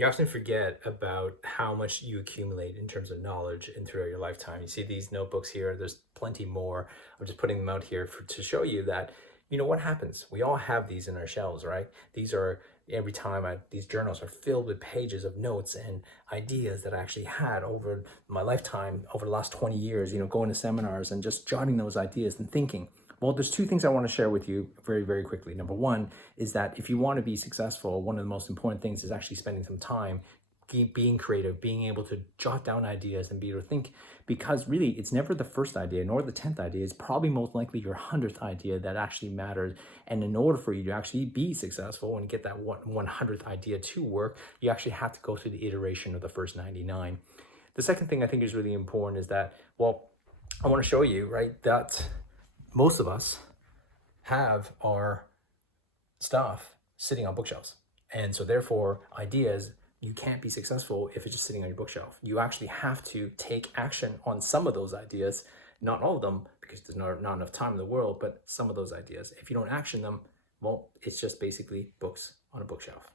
You often forget about how much you accumulate in terms of knowledge and throughout your lifetime. You see these notebooks here, there's plenty more. I'm just putting them out here to show you that, what happens. We all have these in our shelves, right? These are every time these journals are filled with pages of notes and ideas that I actually had over my lifetime, over the last 20 years, going to seminars and just jotting those ideas and thinking. Well, there's two things I want to share with you very, very quickly. Number one is that if you want to be successful, one of the most important things is actually spending some time being creative, being able to jot down ideas and be able to think, because really it's never the first idea nor the 10th idea. It's probably most likely your 100th idea that actually matters. And in order for you to actually be successful and get that 100th idea to work, you actually have to go through the iteration of the first 99. The second thing I think is really important is that, well, I want to show you, right, that most of us have our stuff sitting on bookshelves. And so therefore, ideas, you can't be successful if it's just sitting on your bookshelf. You actually have to take action on some of those ideas, not all of them, because there's not enough time in the world, but some of those ideas. If you don't action them, well, it's just basically books on a bookshelf.